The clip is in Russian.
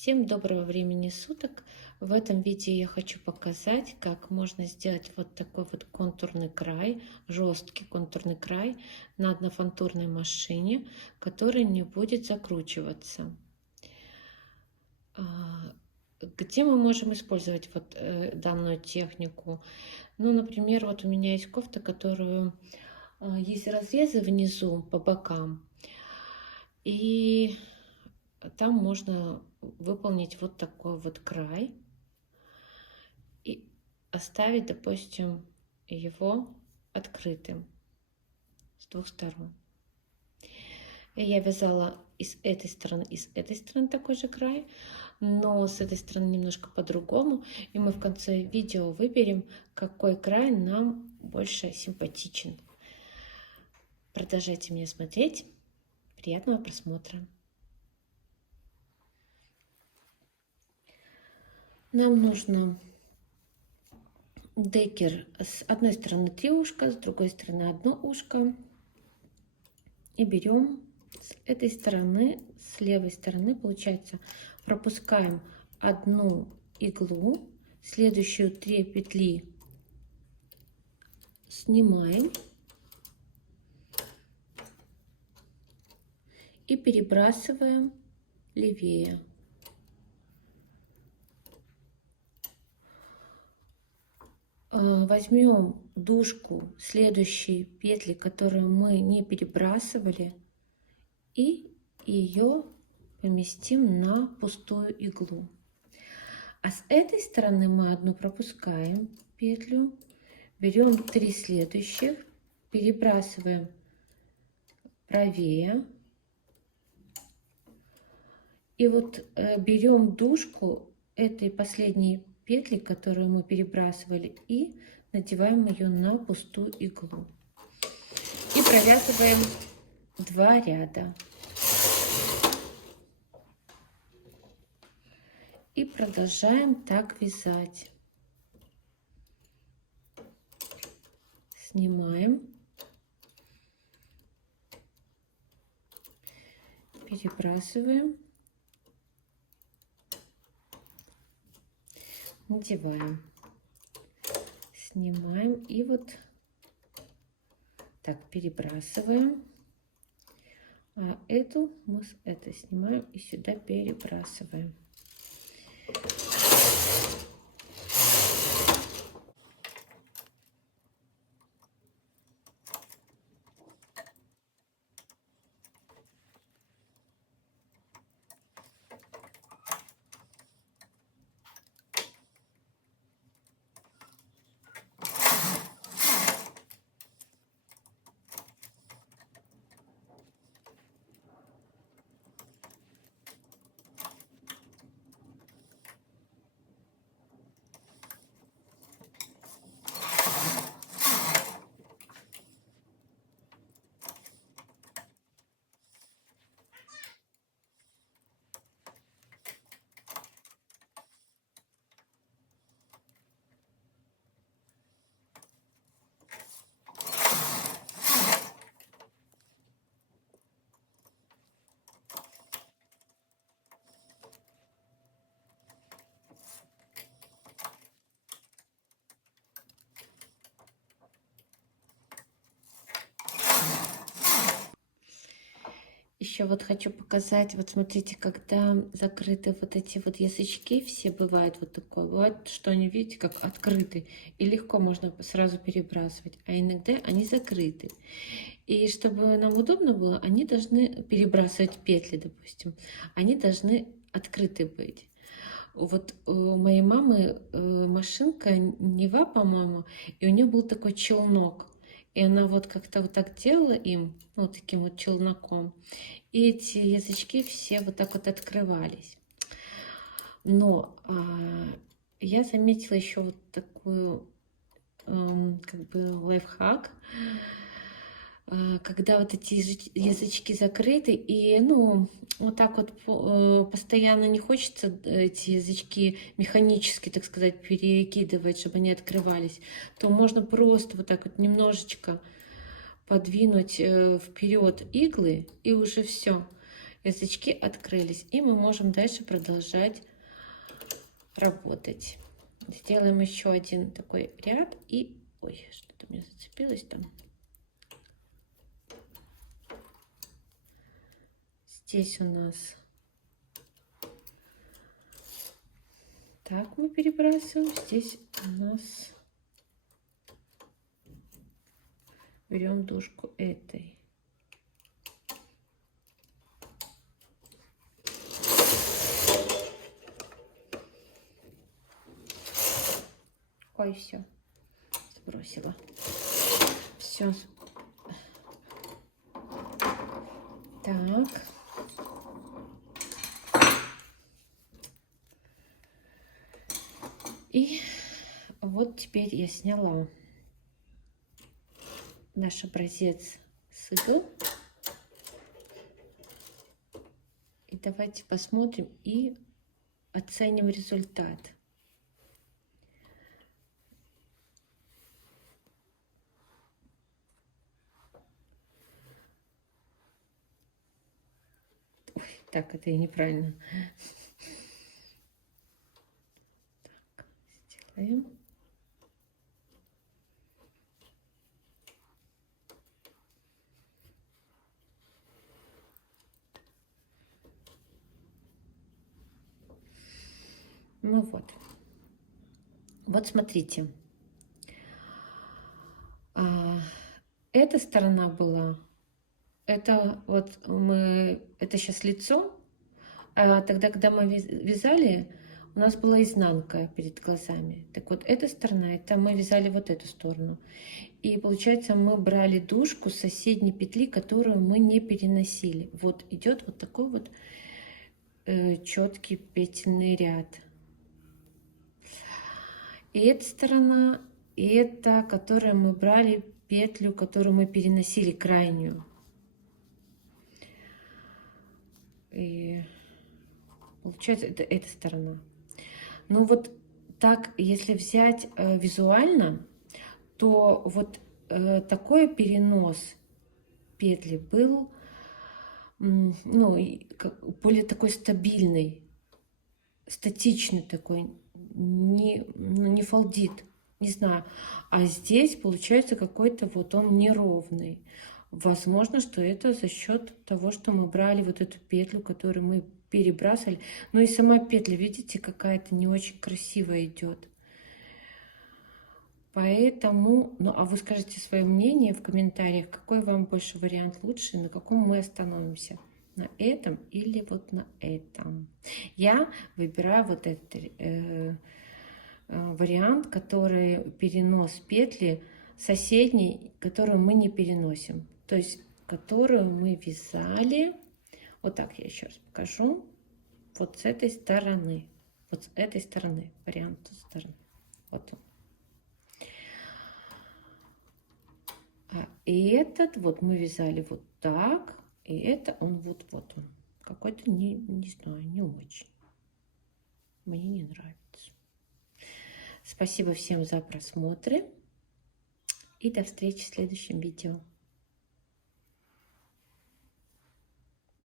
Всем доброго времени суток! В этом видео я хочу показать, как можно сделать вот такой вот контурный край, жесткий контурный край на однофантурной машине, который не будет закручиваться. Где мы можем использовать вот данную технику? Ну, например, вот у меня есть кофта, которую есть разрезы внизу по бокам, и там можно выполнить вот такой вот край и оставить, допустим, его открытым с двух сторон. И я вязала и с этой стороны такой же край, но с этой стороны немножко по-другому. И мы в конце видео выберем, какой край нам больше симпатичен. Продолжайте меня смотреть. Приятного просмотра. Нам нужно декер с одной стороны 3 ушка, с другой стороны 1 ушко. И берем с этой стороны, с левой стороны, получается, пропускаем 1 иглу, следующую 3 петли снимаем и перебрасываем левее. Возьмем дужку следующей петли, которую мы не перебрасывали, и ее поместим на пустую иглу. А с этой стороны мы одну пропускаем петлю, берем 3 следующих, перебрасываем правее, и вот берем дужку этой последней петли, которую мы перебрасывали, и надеваем ее на пустую иглу. И провязываем 2 ряда. И продолжаем так вязать. Снимаем. Перебрасываем. Надеваем, снимаем и вот так перебрасываем, а эту мы с этой снимаем и сюда перебрасываем. Еще вот хочу показать, вот смотрите, когда закрыты вот эти вот язычки, все бывает вот такое, бывает, что они, видите, как открыты, и легко можно сразу перебрасывать, а иногда они закрыты. И чтобы нам удобно было, они должны перебрасывать петли, допустим, они должны открыты быть. Вот у моей мамы машинка Нева, по-моему, и у нее был такой челнок. И она вот как-то вот так делала им, вот таким вот челноком. И эти язычки все вот так вот открывались. Но я заметила еще вот такую, как бы лайфхак, когда вот эти язычки закрыты, и, ну, вот так вот постоянно не хочется эти язычки механически, так сказать, перекидывать, чтобы они открывались, то можно просто вот так вот немножечко подвинуть вперед иглы, и уже все. язычки открылись, и мы можем дальше продолжать работать. Сделаем еще один такой ряд и... Ой, что-то у меня зацепилось там. Здесь у нас... Так мы перебрасываем. Здесь у нас... Берем дужку этой. Ой, все, сбросила. Все. Так. И вот теперь я сняла наш образец с игл. И давайте посмотрим и оценим результат. Ой, так, это и неправильно. Так, сделаем. Ну вот. Вот смотрите. Эта сторона была, это вот мы, это сейчас лицо, а тогда, когда мы вязали, у нас была изнанка перед глазами. Так вот, эта сторона, это мы вязали вот эту сторону. И получается, мы брали дужку с соседней петли, которую мы не переносили. Вот идет вот такой вот четкий петельный ряд. И эта сторона, и это, которую мы брали петлю, которую мы переносили, крайнюю. И получается, это эта сторона. Ну вот так, если взять визуально, то вот такой перенос петли был, ну, более такой стабильный, статичный такой, не фалдит, не знаю. А здесь получается какой-то вот он неровный. Возможно, что это за счет того, что мы брали вот эту петлю, которую мы перебрасывали. Ну и сама петля, видите, какая-то не очень красивая идет. Поэтому, ну а вы скажите свое мнение в комментариях, какой вам больше вариант лучше, на каком мы остановимся. На этом или вот на этом. Я выбираю вот этот вариант, который перенос петли соседней, которую мы не переносим. То есть, которую мы вязали. Вот так я еще раз покажу. Вот с этой стороны. Вот с этой стороны. Вариант стороны. Вот он. И этот вот мы вязали вот так. И это он вот он. Какой-то, не знаю, не очень. Мне не нравится. Спасибо всем за просмотры. И до встречи в следующем видео.